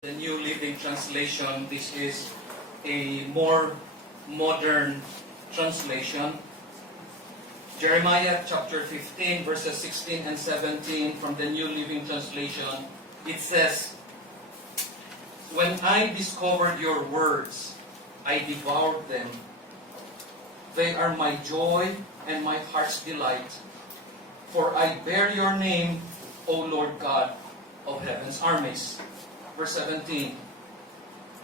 The New Living Translation. This is a more modern translation. Jeremiah chapter 15 verses 16 and 17 from the New Living Translation. It says, "When I discovered your words, I devoured them. They are my joy and my heart's delight. For I bear your name, O Lord God of heaven's armies." Verse 17,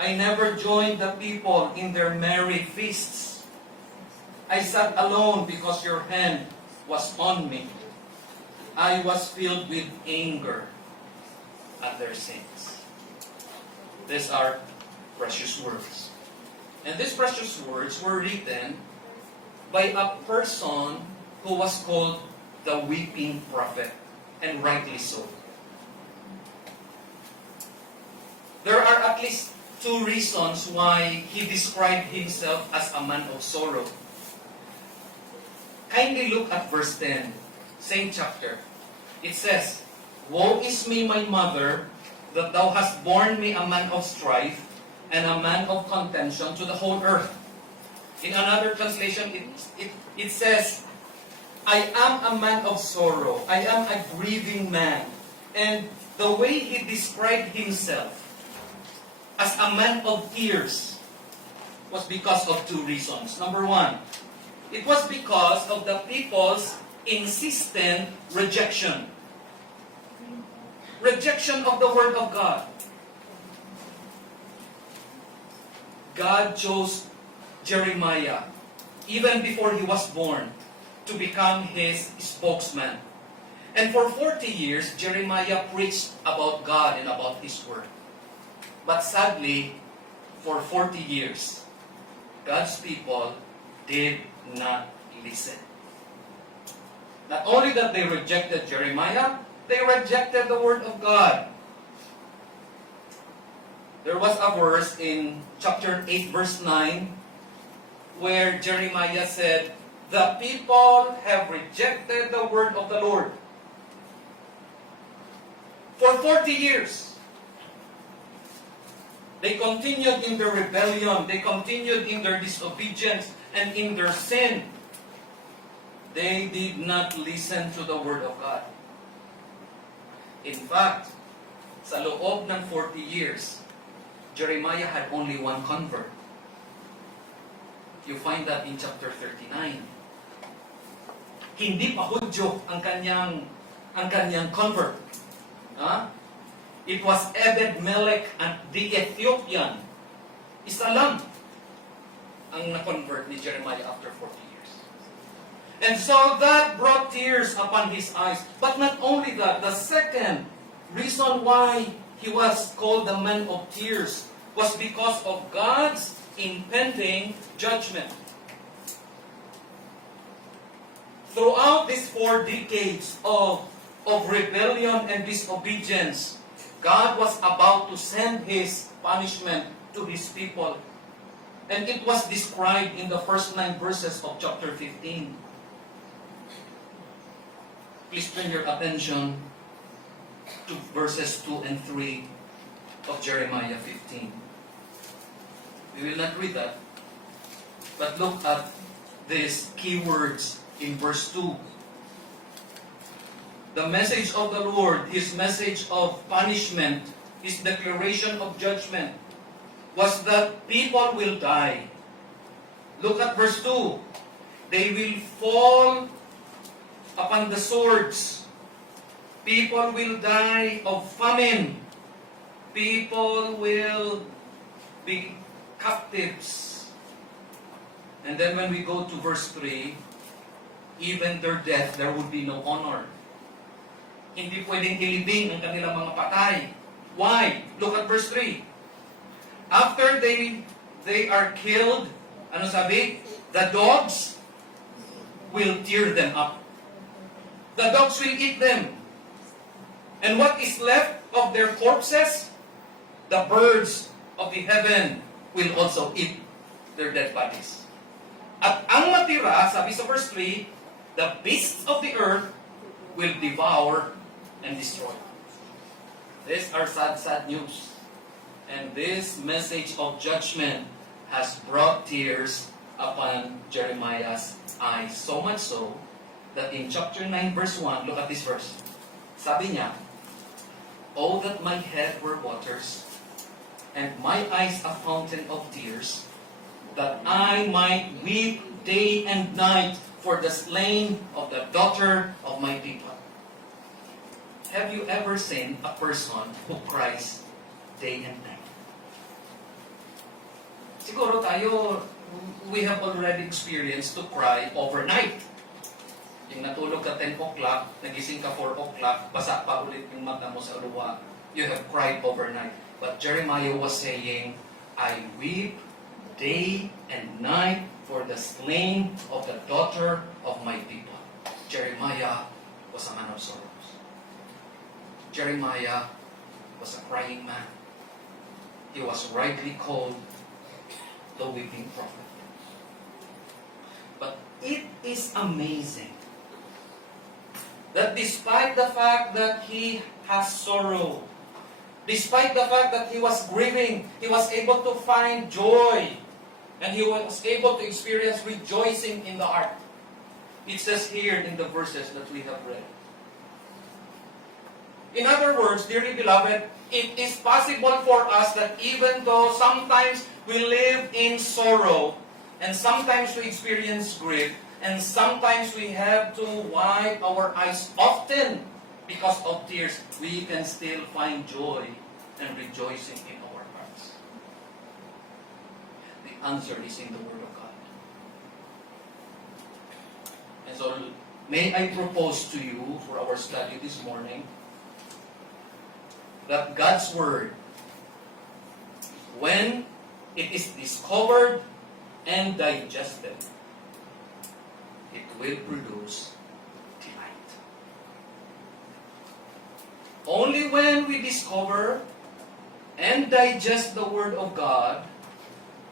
"I never joined the people in their merry feasts. I sat alone because your hand was on me. I was filled with anger at their sins." These are precious words. And these precious words were written by a person who was called the weeping prophet, and rightly so. There are at least two reasons why he described himself as a man of sorrow. Kindly look at verse 10, same chapter. It says, "Woe is me, my mother, that thou hast borne me a man of strife and a man of contention to the whole earth." In another translation, it says, "I am a man of sorrow. I am a grieving man." And the way he described himself as a man of tears was because of two reasons. Number one, it was because of the people's insistent rejection. Rejection of the Word of God. God chose Jeremiah, even before he was born, to become his spokesman. And for 40 years, Jeremiah preached about God and about his Word. But sadly, for 40 years, God's people did not listen. Not only that they rejected Jeremiah, they rejected the Word of God. There was a verse in chapter 8, verse 9, where Jeremiah said, "The people have rejected the Word of the Lord." For 40 years, they continued in their rebellion. They continued in their disobedience and in their sin. They did not listen to the Word of God. In fact, sa loob ng 40 years, Jeremiah had only one convert. You find that in chapter 39. Hindi pa Hudyo ang kanyang convert. It was Ebed-Melech and the Ethiopian. Isa lang ang na-convert ni Jeremiah after 40 years. And so that brought tears upon his eyes. But not only that, the second reason why he was called the man of tears was because of God's impending judgment. Throughout these 4 decades of rebellion and disobedience, God was about to send His punishment to His people. And it was described in the first 9 verses of chapter 15. Please turn your attention to verses 2 and 3 of Jeremiah 15. We will not read that, but look at these key words in verse 2. The message of the Lord, His message of punishment, His declaration of judgment, was that people will die. Look at verse 2. They will fall upon the swords. People will die of famine. People will be captives. And then when we go to verse 3, even their death, there would be no honor. Hindi pwedeng ilibing ang kanilang mga patay. Why? Look at verse 3. After they are killed, ano sabi? The dogs will tear them up. The dogs will eat them. And what is left of their corpses? The birds of the heaven will also eat their dead bodies. At ang matira, sabi sa verse 3, the beasts of the earth will devour and destroy. These are sad, sad news. this message of judgment has brought tears upon Jeremiah's eyes. So much so, that in chapter 9 verse 1, look at this verse. Sabi niya, "Oh, that my head were waters, and my eyes a fountain of tears, that I might weep day and night for the slain of the daughter of my people." Have you ever seen a person who cries day and night? Siguro tayo, we have already experienced to cry overnight. Yung natulog ka 10 o'clock, nagising ka 4 o'clock, basa pa ulit yung mata mo sa luwa, you have cried overnight. But Jeremiah was saying, "I weep day and night for the slain of the daughter of my people." Jeremiah was a man of sorrows. Jeremiah was a crying man. He was rightly called the weeping prophet. But it is amazing that despite the fact that he has sorrow, despite the fact that he was grieving, he was able to find joy, and he was able to experience rejoicing in the heart. It says here in the verses that we have read. In other words, dearly beloved, it is possible for us that even though sometimes we live in sorrow, and sometimes we experience grief, and sometimes we have to wipe our eyes often because of tears, we can still find joy and rejoicing in our hearts. The answer is in the Word of God. And so, may I propose to you for our study this morning that God's Word, when it is discovered and digested, it will produce delight. Only when we discover and digest the Word of God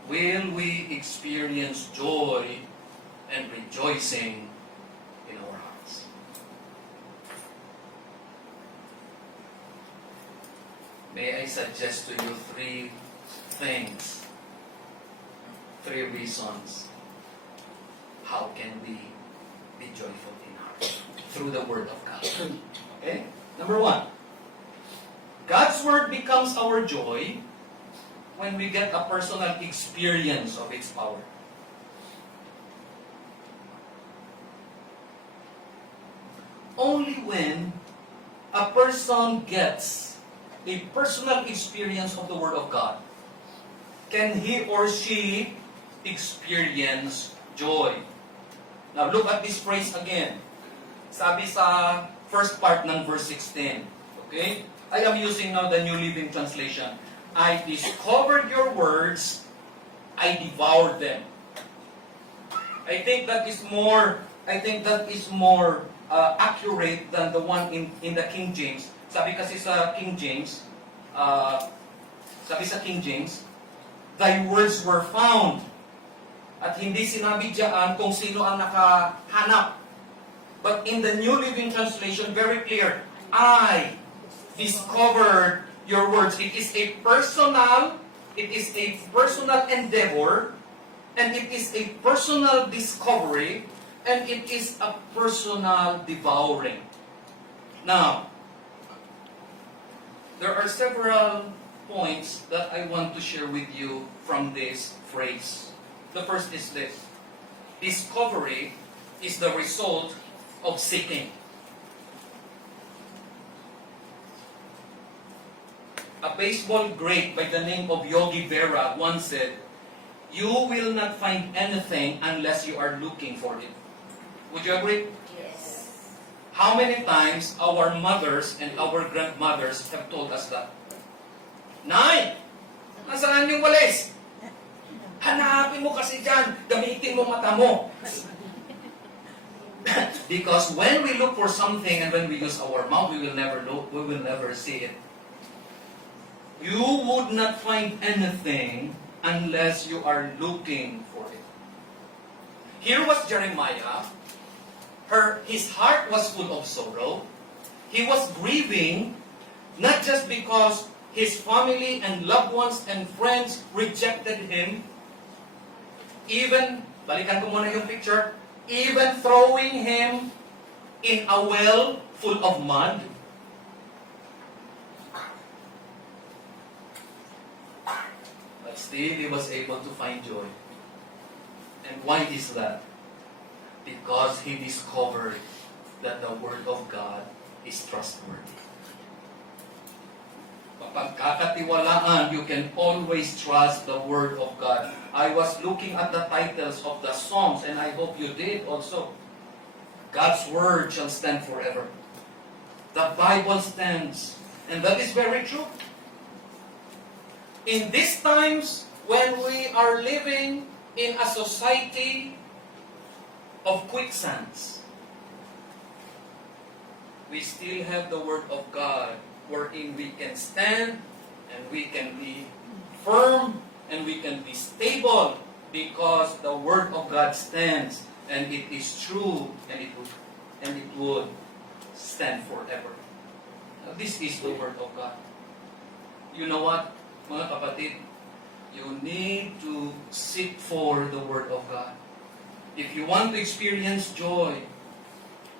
will we experience joy and rejoicing in our hearts. May I suggest to you three things, three reasons how can we be joyful in heart through the Word of God. Okay? Number one, God's Word becomes our joy when we get a personal experience of its power. Only when a person gets a personal experience of the Word of God can he or she experience joy. Now look at this phrase again. Sabi sa first part ng verse 16. Okay? I am using now the New Living Translation. I discovered your words, I devoured them. I think that is more accurate than the one in the King James. Sabi kasi sa King James, thy words were found. At hindi sinabi diyan kung sino ang nakahanap. But in the New Living Translation, very clear, I discovered your words. It is a personal endeavor, and it is a personal discovery, and it is a personal devouring. Now, there are several points that I want to share with you from this phrase. The first is this. Discovery is the result of seeking. A baseball great by the name of Yogi Berra once said, "You will not find anything unless you are looking for it." Would you agree? Yes. How many times our mothers and our grandmothers have told us that? Nay, nasaan yung walis? Hanapin mo kasi dyan, gamitin mo mata mo. Because when we look for something and when we use our mouth, we will never see it. You would not find anything unless you are looking for it. Here was Jeremiah. His heart was full of sorrow. He was grieving, not just because his family and loved ones and friends rejected him. Even, balikan ko muna yung picture, even throwing him in a well full of mud. But still, he was able to find joy. And why is that? Because he discovered that the Word of God is trustworthy. Pagkakatiwalaan, you can always trust the Word of God. I was looking at the titles of the Psalms, and I hope you did also. God's Word shall stand forever. The Bible stands, and that is very true. In these times, when we are living in a society of quicksands, we still have the Word of God wherein we can stand and we can be firm and we can be stable because the Word of God stands and it is true and it would stand forever. Now, this is the Word of God. You know what, mga kapatid? You need to seek for the Word of God. If you want to experience joy,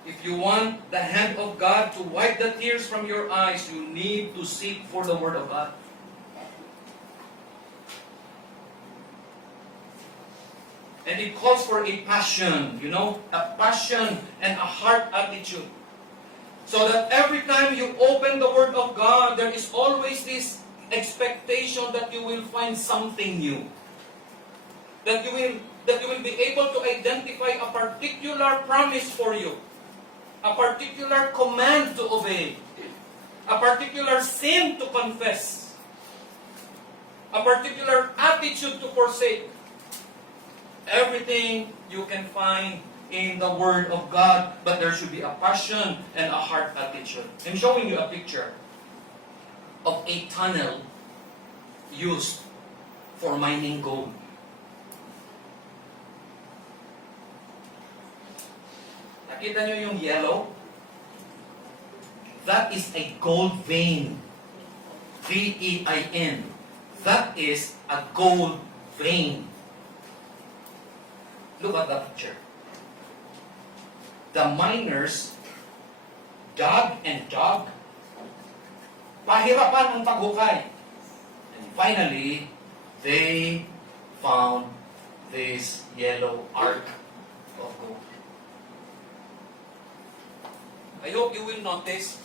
if you want the hand of God to wipe the tears from your eyes, you need to seek for the Word of God. And it calls for a passion, a passion and a heart attitude. So that every time you open the Word of God, there is always this expectation that you will find something new. That you will be able to identify a particular promise for you. A particular command to obey, a particular sin to confess, a particular attitude to forsake. Everything you can find in the Word of God, but there should be a passion and a heart attitude. I'm showing you a picture of a tunnel used for mining gold. Nakita nyo yung yellow? That is a gold vein. V-E-I-N. That is a gold vein. Look at that picture. The miners dug and dug. Pahirapan ang paghukay. And finally, they found this yellow arc of gold. I hope you will notice,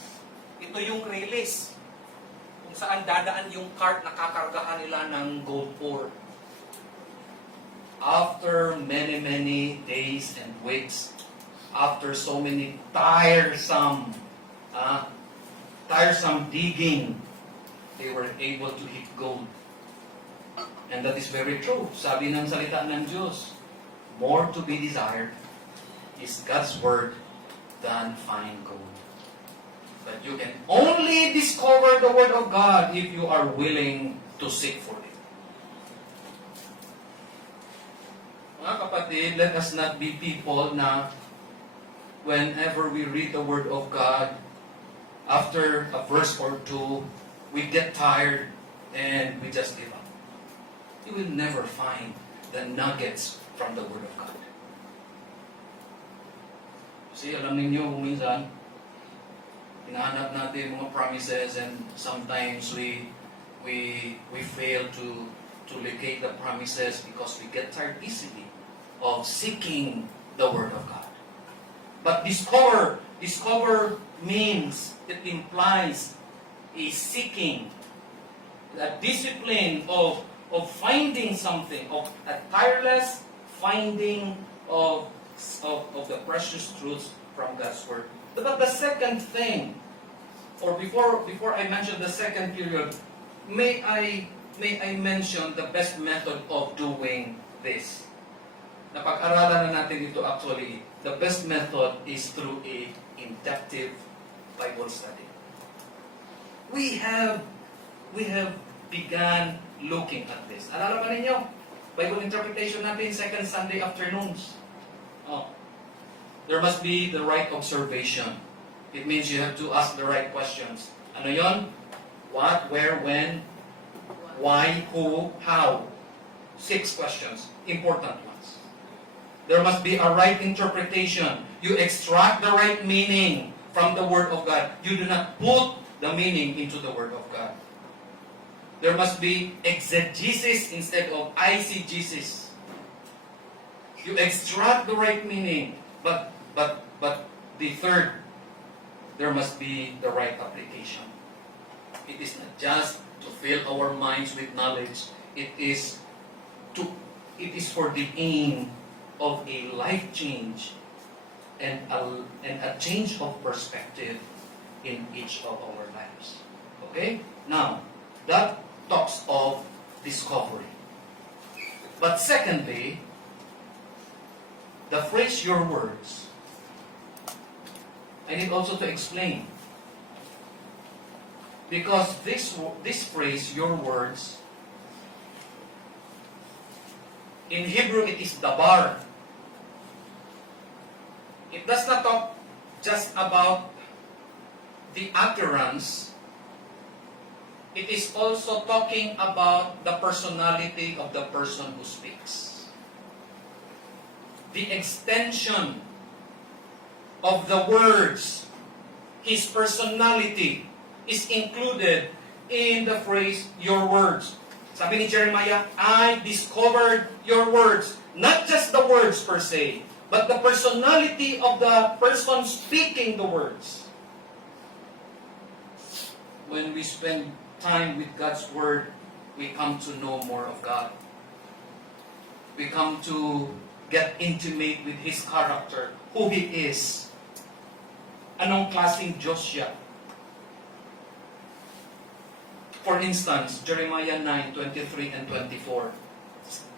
ito yung release kung saan dadaan yung cart na kakargahan nila ng gold ore. After many days and weeks, after so many tiresome digging, they were able to hit gold. And that is very true. Sabi ng salita ng Diyos, more to be desired is God's Word than fine gold. But you can only discover the Word of God if you are willing to seek for it. Mga kapatid, let us not be people na whenever we read the Word of God, after a verse or two, we get tired and we just give up. You will never find the nuggets from the Word of God. Kasi alam ninyo, minsan, hinahanap natin mga promises and sometimes we fail to locate the promises because we get tired easily of seeking the Word of God. But discover means, it implies a seeking, a discipline of finding something, of a tireless finding of the precious truths from God's Word. But the second thing, or before I mention the second period, may I mention the best method of doing this. Napag-aralan na natin ito actually. The best method is through a inductive Bible study. We have begun looking at this. Alala ba ninyo? Bible interpretation natin, second Sunday afternoons. There must be the right observation. It means you have to ask the right questions. Ano yon? What, where, when, why, who, how. 6 questions, important ones. There must be a right interpretation. You extract the right meaning from the Word of God. You do not put the meaning into the Word of God. There must be exegesis instead of eisegesis. You extract the right meaning, but the third, there must be the right application. It is not just to fill our minds with knowledge. It is for the aim of a life change and a change of perspective in each of our lives. Okay? Now, that talks of discovery. But secondly, the phrase "your words," I need also to explain. Because this phrase, "your words," in Hebrew it is dabar. It does not talk just about the utterance. It is also talking about the personality of the person who speaks. The extension of the words, his personality, is included in the phrase, "your words." Sabi ni Jeremiah, I discovered your words. Not just the words per se, but the personality of the person speaking the words. When we spend time with God's Word, we come to know more of God. We come to get intimate with His character, who He is. Anong klaseng Diyos siya? For instance, Jeremiah 9:23 and 24.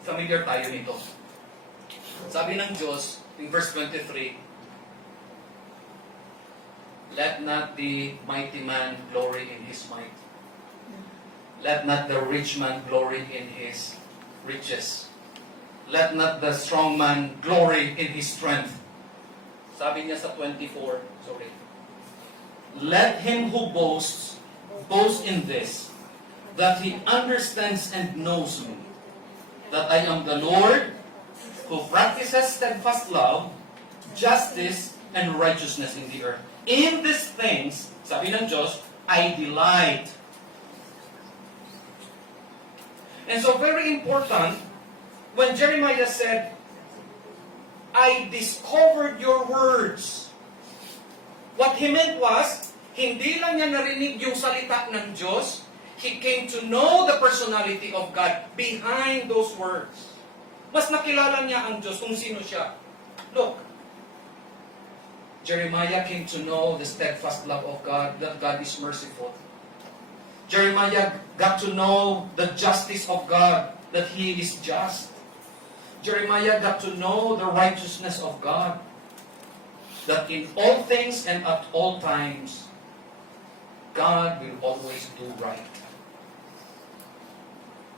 Familiar tayo nito. Sabi ng Diyos, in verse 23, "Let not the mighty man glory in his might. Let not the rich man glory in his riches. Let not the strong man glory in his strength." Sabi niya sa 24, "Let him who boasts, boast in this, that he understands and knows me, that I am the Lord, who practices steadfast love, justice, and righteousness in the earth. In these things," sabi ng Diyos, "I delight." And so very important, when Jeremiah said, "I discovered your words," what he meant was, hindi lang niya narinig yung salita ng Diyos, he came to know the personality of God behind those words. Mas nakilala niya ang Diyos kung sino siya. Look, Jeremiah came to know the steadfast love of God, that God is merciful. Jeremiah got to know the justice of God, that He is just. Jeremiah got to know the righteousness of God, that in all things and at all times, God will always do right.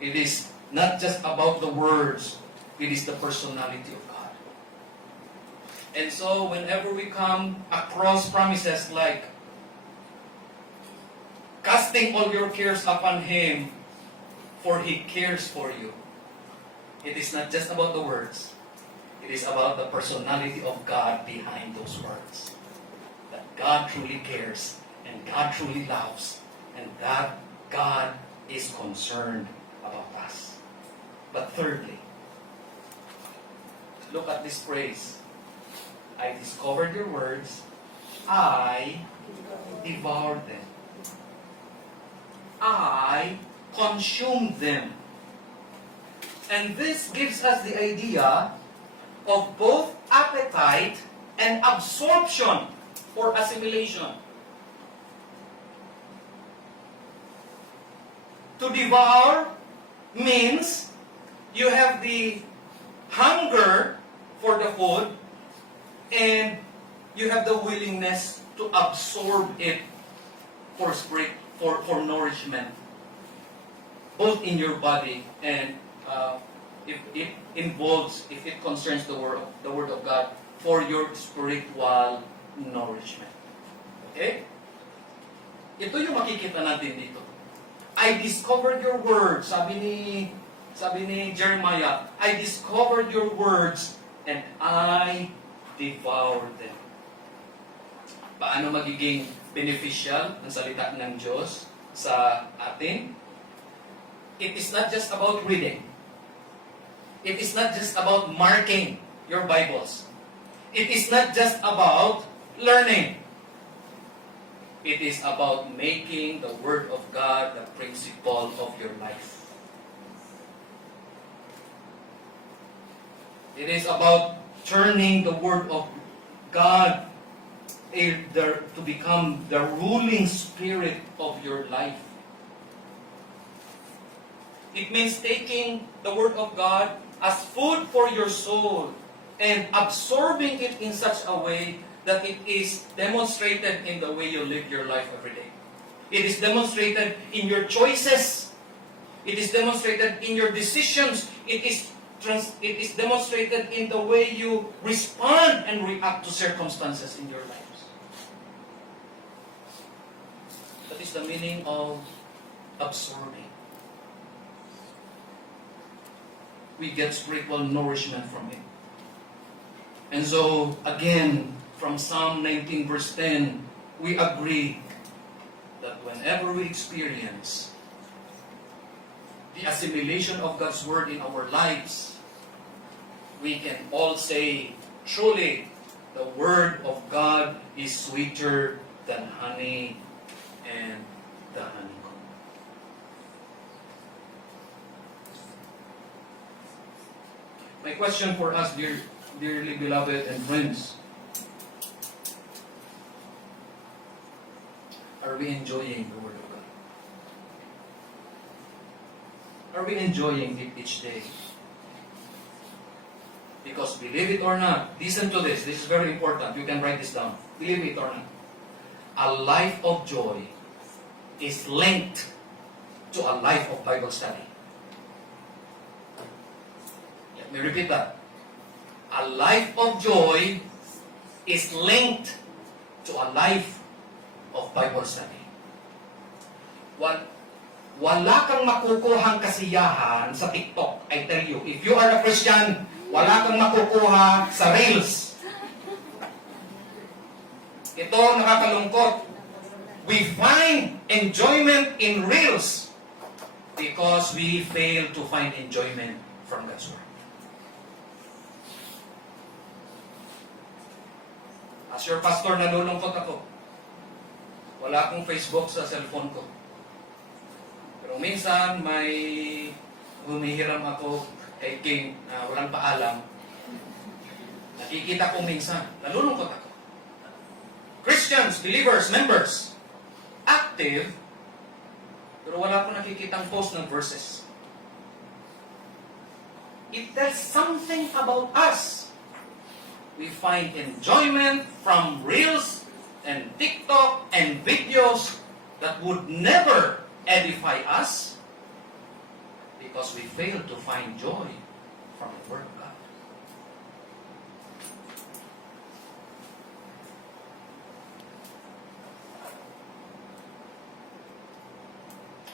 It is not just about the words, it is the personality of God. And so, whenever we come across promises like, "Casting all your cares upon Him, for He cares for you," it is not just about the words, it is about the personality of God behind those words. That God truly cares, and God truly loves, and that God is concerned about us. But thirdly, look at this phrase. "I discovered your words, I devoured them. I consumed them." And this gives us the idea of both appetite and absorption or assimilation. To devour means you have the hunger for the food and you have the willingness to absorb it for nourishment, both in your body and if it concerns the word of God, for your spiritual nourishment. Okay? Ito yung makikita natin dito. I discovered your words. Sabi ni Jeremiah, I discovered your words and I devoured them. Paano magiging beneficial ang salita ng Diyos sa atin? It is not just about reading. It is not just about marking your Bibles. It is not just about learning. It is about making the Word of God the principle of your life. It is about turning the Word of God to become the ruling spirit of your life. It means taking the Word of God as food for your soul and absorbing it in such a way that it is demonstrated in the way you live your life every day. It is demonstrated in your choices. It is demonstrated in your decisions. It is demonstrated in the way you respond and react to circumstances in your lives. That is the meaning of absorbing. We get spiritual nourishment from it. And so, again, from Psalm 19 verse 10, we agree that whenever we experience the assimilation of God's Word in our lives, we can all say, truly, the Word of God is sweeter than honey and the honeycomb. My question for us, dearly beloved and friends, are we enjoying the Word of God? Are we enjoying it each day? Because believe it or not, listen to this. This is very important. You can write this down. Believe it or not. A life of joy is linked to a life of Bible study. Let me repeat that. A life of joy is linked to a life of Bible study. Wala kang makukuhang kasiyahan sa TikTok, I tell you. If you are a Christian, wala kang makukuha sa Reels. Ito ang nakakalungkot. We find enjoyment in Reels because we fail to find enjoyment from God's Word. As your pastor, nalulungkot ako. Wala akong Facebook sa cellphone ko. Pero minsan, may humihiram ako kay King na walang paalam. Nakikita ko minsan, nalulungkot ako. Christians, believers, members, active, pero wala akong nakikitang post ng verses. It tells something about us. We find enjoyment from Reels and TikTok and videos that would never edify us because we fail to find joy from the Word of God.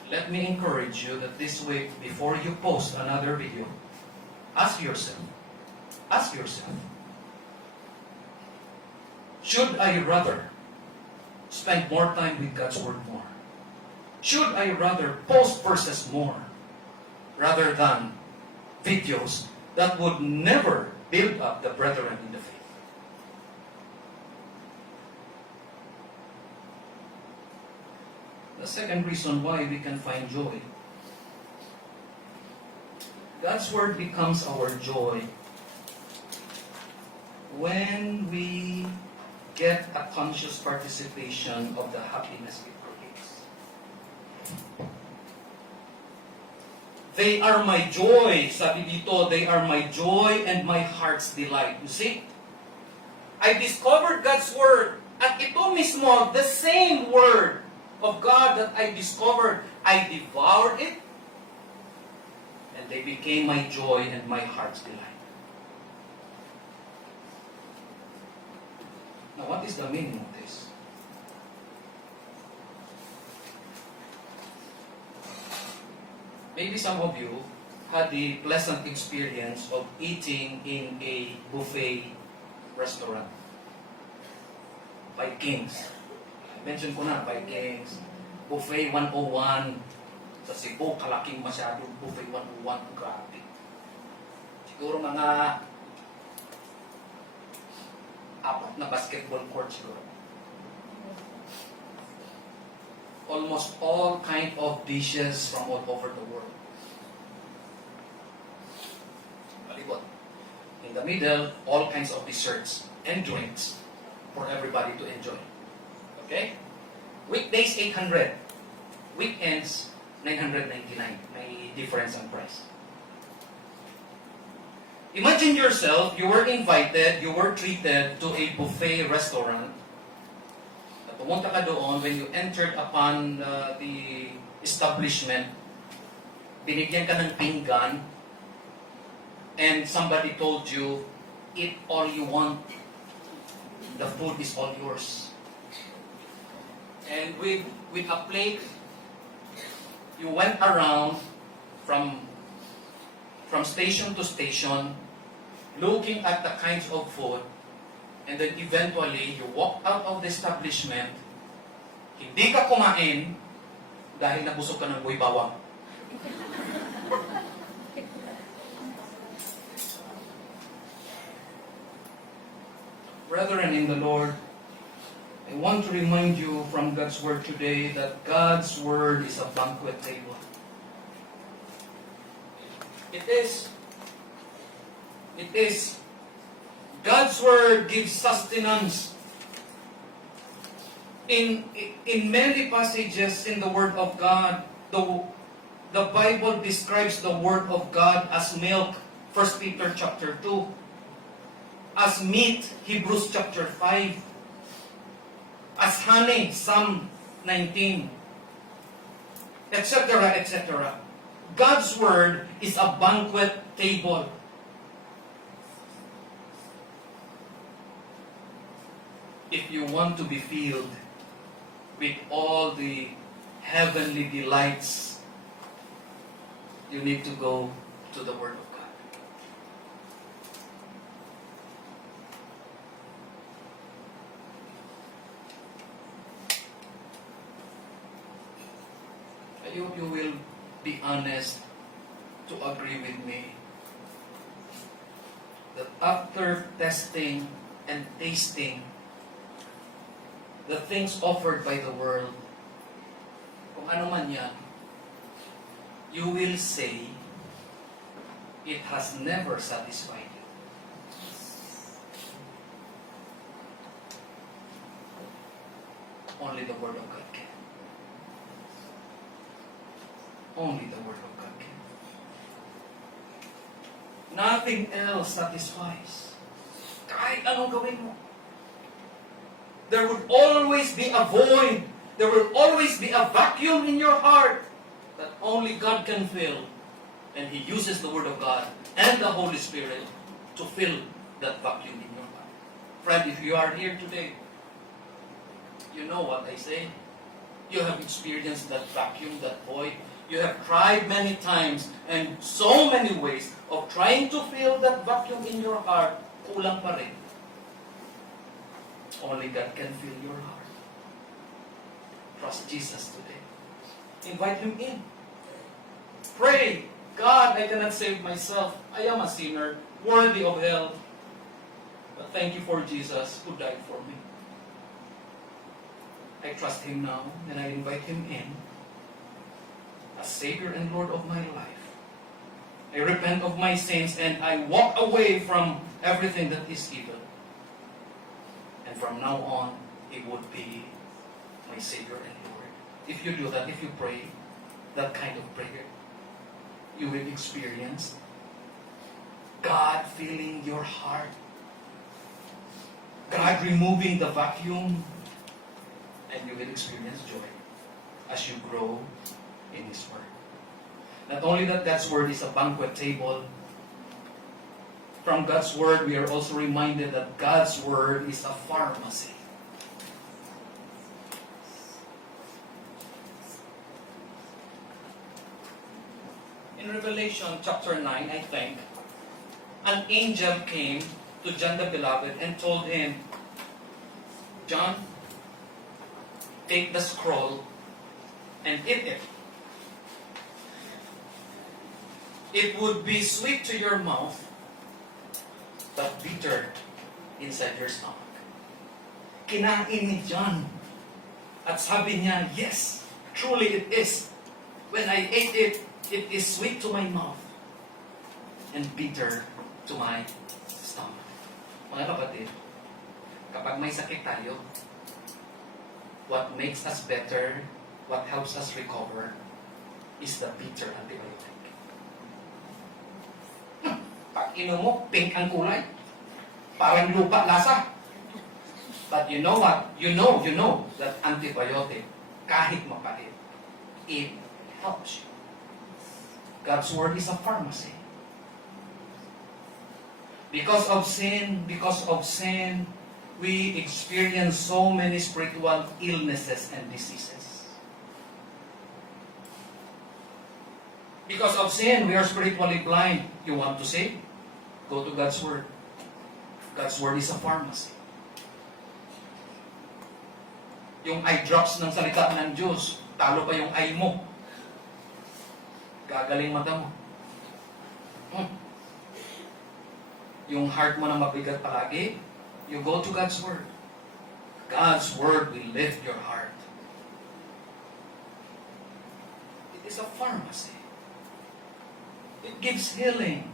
Let me encourage you that this week, before you post another video, ask yourself, should I rather spend more time with God's Word more? Should I rather post verses more rather than videos that would never build up the brethren in the faith? The second reason why we can find joy. God's Word becomes our joy when we get a conscious participation of the happiness it creates. They are my joy, sabi dito, they are my joy and my heart's delight. You see? I discovered God's Word at ito mismo, the same Word of God that I discovered, I devoured it and they became my joy and my heart's delight. Now, what is the meaning of this? Maybe some of you had the pleasant experience of eating in a buffet restaurant. By Kings. Mention ko na, by Kings. Buffet 101. Sa Cebu, kalaking masyado. Buffet 101. Grabe. Siguro mga 4 na basketball court siguro. Almost all kind of dishes from all over the world. Palibot. In the middle, all kinds of desserts and drinks for everybody to enjoy. Okay? Weekdays, 800. Weekends, 999. May difference ang price. Imagine yourself, you were invited, you were treated to a buffet restaurant. Pumunta ka doon, when you entered upon the establishment, binigyan ka ng pinggan, and somebody told you, eat all you want. The food is all yours. And with a plate, you went around from station to station, looking at the kinds of food, and then eventually, you walk out of the establishment, hindi ka kumain dahil nabusog ka ng buhay bawang. Brethren in the Lord, I want to remind you from God's Word today that God's Word is a banquet table. It is. It is. God's Word gives sustenance. In many passages in the Word of God, the Bible describes the Word of God as milk, 1 Peter chapter 2. As meat, Hebrews chapter 5. As honey, Psalm 19. Etc., etc. God's Word is a banquet table. If you want to be filled with all the heavenly delights, you need to go to the Word of God. I hope you will be honest to agree with me that after testing and tasting the things offered by the world, kung ano man yan, you will say, it has never satisfied you. Only the Word of God can. Only the Word of God can. Nothing else satisfies. Kahit anong gawin mo. There would always be a void. There will always be a vacuum in your heart that only God can fill. And He uses the Word of God and the Holy Spirit to fill that vacuum in your heart. Friend, if you are here today, you know what I say. You have experienced that vacuum, that void. You have tried many times and so many ways of trying to fill that vacuum in your heart. Kulang pa rin. Only God can fill your heart. Trust Jesus today. Invite Him in. Pray, God, I cannot save myself. I am a sinner, worthy of hell. But thank you for Jesus who died for me. I trust Him now and I invite Him in as Savior and Lord of my life. I repent of my sins and I walk away from everything that is evil. And from now on, He would be my Savior and Lord. If you do that, if you pray that kind of prayer, you will experience God filling your heart, God removing the vacuum, and you will experience joy as you grow in His Word. Not only that God's Word is a banquet table, from God's Word, we are also reminded that God's Word is a pharmacy. in Revelation chapter 9, I think, an angel came to John the Beloved and told him, John, take the scroll and eat it. It would be sweet to your mouth, but bitter inside your stomach. Kinain ni John. At sabi niya, yes, truly it is. When I ate it, it is sweet to my mouth and bitter to my stomach. Mga kapatid, kapag may sakit tayo, what makes us better, what helps us recover, is the bitter antibiotic. Pag inom mo, pink ang kulay. Parang lupa lasa. But you know what? You know that antibiotic, kahit mapait, it helps you. God's Word is a pharmacy. Because of sin, we experience so many spiritual illnesses and diseases. Because of sin, we are spiritually blind. You want to save? Go to God's Word. God's Word is a pharmacy. Yung eye drops ng salita ng Diyos, talo pa yung eye mo. Gagaling mata mo. Yung heart mo na mabigat palagi, you go to God's Word. God's Word will lift your heart. It is a pharmacy. It gives healing.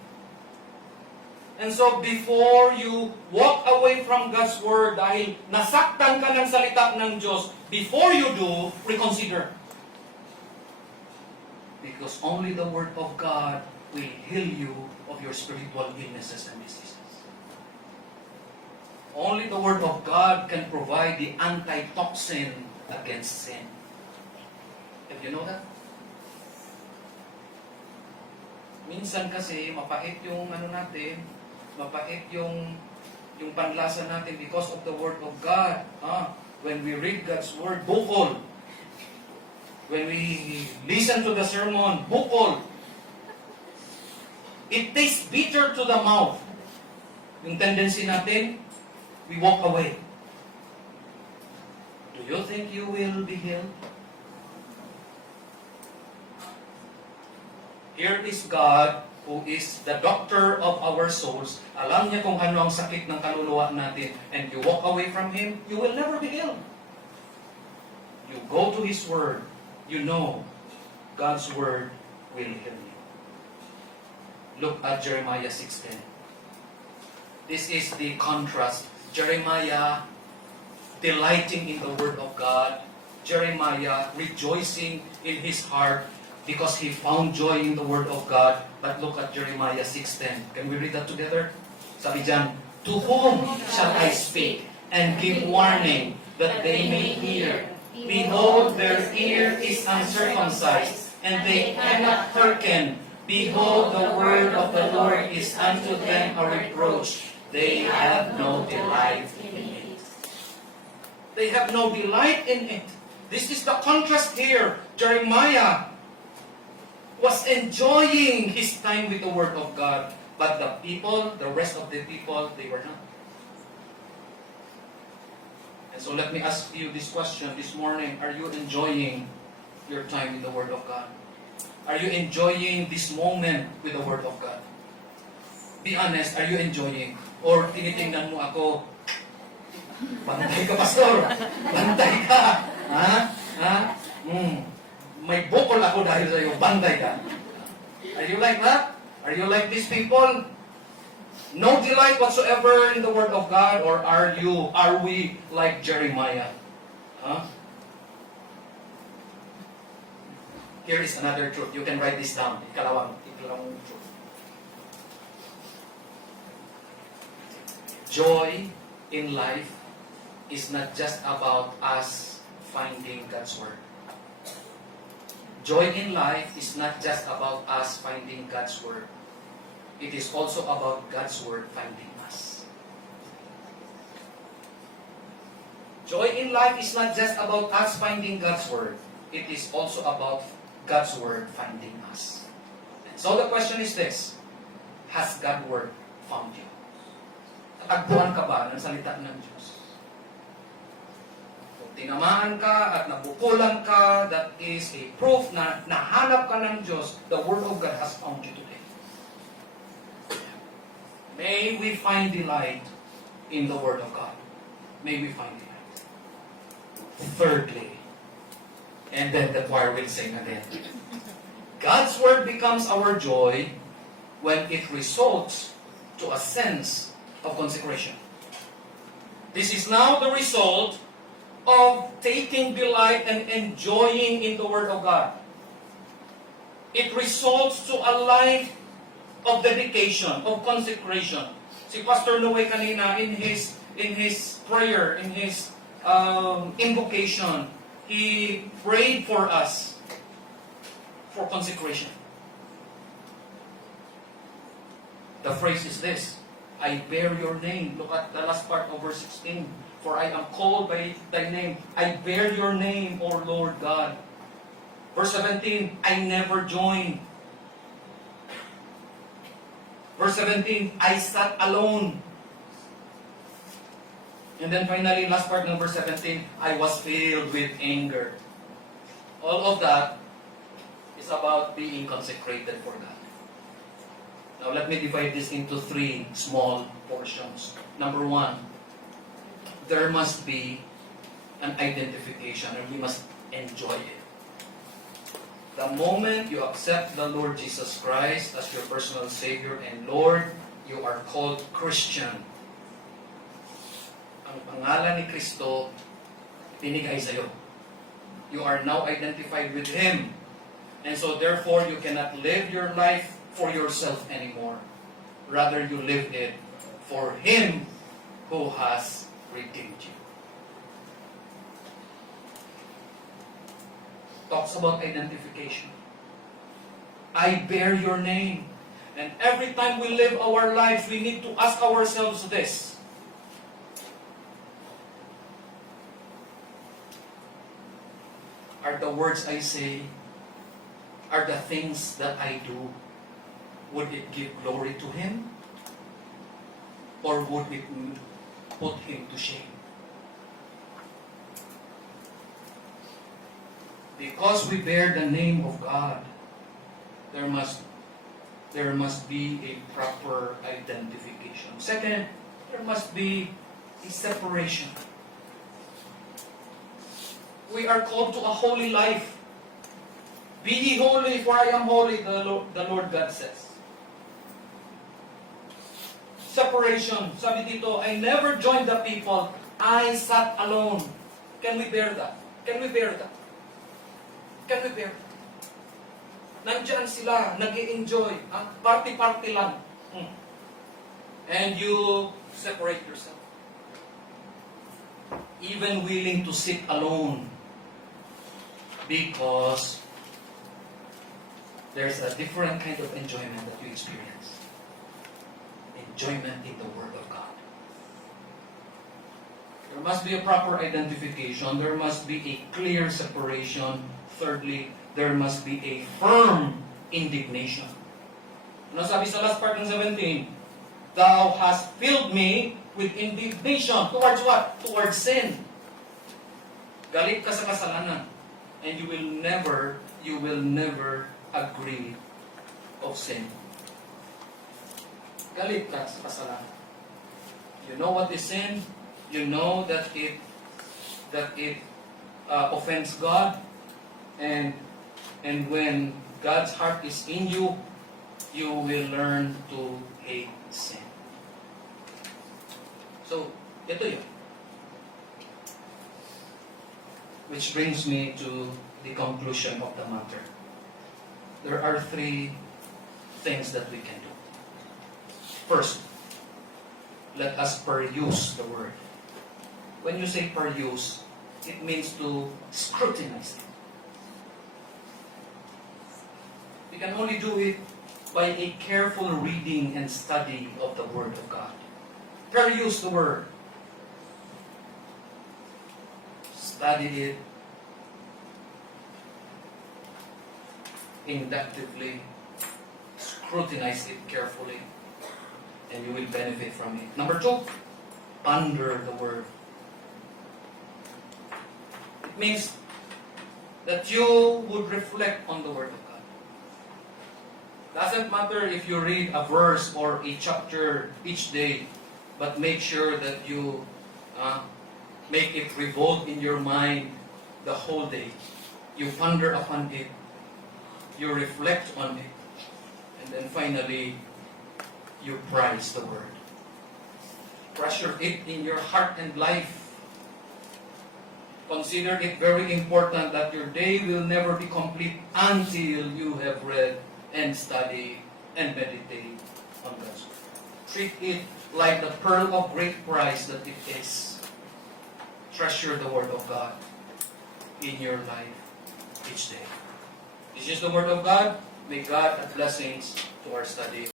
And so before you walk away from God's Word dahil nasaktan ka ng salita ng Diyos, before you do, reconsider. Because only the Word of God will heal you of your spiritual illnesses and diseases. Only the Word of God can provide the antitoxin against sin. Have you know that? Minsan kasi mapait yung natin, mapait yung panlasa natin because of the Word of God. When we read God's Word, bukol. When we listen to the sermon, bukol. It tastes bitter to the mouth. Yung tendency natin, we walk away. Do you think you will be healed? Here is God who is the doctor of our souls. Alam niya kung ano ang sakit ng kaluluwa natin. And you walk away from Him, you will never be healed. You go to His Word. You know God's Word will heal you. Look at Jeremiah 6:10. This is the contrast. Jeremiah delighting in the Word of God. Jeremiah rejoicing in his heart because he found joy in the Word of God. But look at Jeremiah 6:10. Can we read that together? Sabi dyan, to whom shall I speak and give warning that they may hear? Behold, their ear is uncircumcised, and they cannot hearken. Behold, the word of the Lord is unto them a reproach. They have no delight in it. They have no delight in it. This is the contrast here. Jeremiah was enjoying his time with the Word of God. But the people, the rest of the people, they were not. And so let me ask you this question this morning. Are you enjoying your time with the Word of God? Are you enjoying this moment with the Word of God? Be honest, are you enjoying? Or tinitingnan mo ako, bantay ka, pastor! Bantay ka! May bukol ako dahil sa iyo, bantay ka. Are you like that? Are you like these people? No delight whatsoever in the Word of God? Or are we like Jeremiah? Here is another truth. You can write this down. Ikalawang truth. Joy in life is not just about us finding God's Word. Joy in life is not just about us finding God's Word. It is also about God's Word finding us. Joy in life is not just about us finding God's Word. It is also about God's Word finding us. So the question is this: has God's word found you? Natagpuan ka ba ng salita ng Diyos? Kung tinamaan ka at nabukulan ka, that is a proof na nahanap ka ng Diyos. The word of God has found you today. May we find delight in the word of God. May we find delight. Thirdly, and then the choir will sing again. God's word becomes our joy when it results to a sense of consecration. This is now the result of taking delight and enjoying in the word of God. It results to a life of dedication, of consecration. Si Pastor Noe kanina in his prayer, in his invocation, he prayed for us for consecration. The phrase is this: I bear your name. Look at the last part of verse 16. For I am called by thy name. I bear your name, O Lord God. Verse 17, I never joined. Verse 17, I sat alone. And then finally, last part ng verse 17, I was filled with anger. All of that is about being consecrated for God. Now let me divide this into 3 small portions. Number 1, there must be an identification and we must enjoy it. The moment you accept the Lord Jesus Christ as your personal Savior and Lord, you are called Christian. Ang pangalan ni Kristo, binigay sa'yo. You are now identified with Him. And so therefore, you cannot live your life for yourself anymore. Rather, you live it for Him who has redeemed you. Talks about identification. I bear your name. And every time we live our lives, we need to ask ourselves this: are the words I say, are the things that I do, would it give glory to Him? Or would it put Him to shame? Because we bear the name of God, there must be a proper identification. Second, there must be a separation. We are called to a holy life. Be ye holy, for I am holy, the Lord God says. Separation. Sabi dito, I never joined the people. I sat alone. Can we bear that? Can we bear that? Can we bear that? Nandyan sila, nag-i-enjoy. Party-party lang. And you separate yourself. Even willing to sit alone. Because there's a different kind of enjoyment that you experience. Enjoyment in the Word of God. There must be a proper identification. There must be a clear separation. Thirdly, there must be a firm indignation. Ano sabi sa last part ng 17? Thou hast filled me with indignation. Towards what? Towards sin. Galit ka sa kasalanan. And you will never agree of sin. Galit ka sa kasalanan. You know what is sin? You know that it offends God. And when God's heart is in you, you will learn to hate sin. So, ito yun. Which brings me to the conclusion of the matter. There are 3 things that we can do. First, let us peruse the Word. When you say peruse, it means to scrutinize it. We can only do it by a careful reading and study of the Word of God. Peruse the Word. Study it inductively, scrutinize it carefully, and you will benefit from it. Number 2, ponder the Word. It means that you would reflect on the Word of God. Doesn't matter if you read a verse or a chapter each day, but make sure that you make it revolve in your mind the whole day. You ponder upon it, you reflect on it, and then finally, you prize the Word. Treasure it in your heart and life. Consider it very important that your day will never be complete until you have read and studied and meditate on God's Word. Treat it like the pearl of great price that it is. Treasure the Word of God in your life each day. This is the Word of God. May God add blessings to our study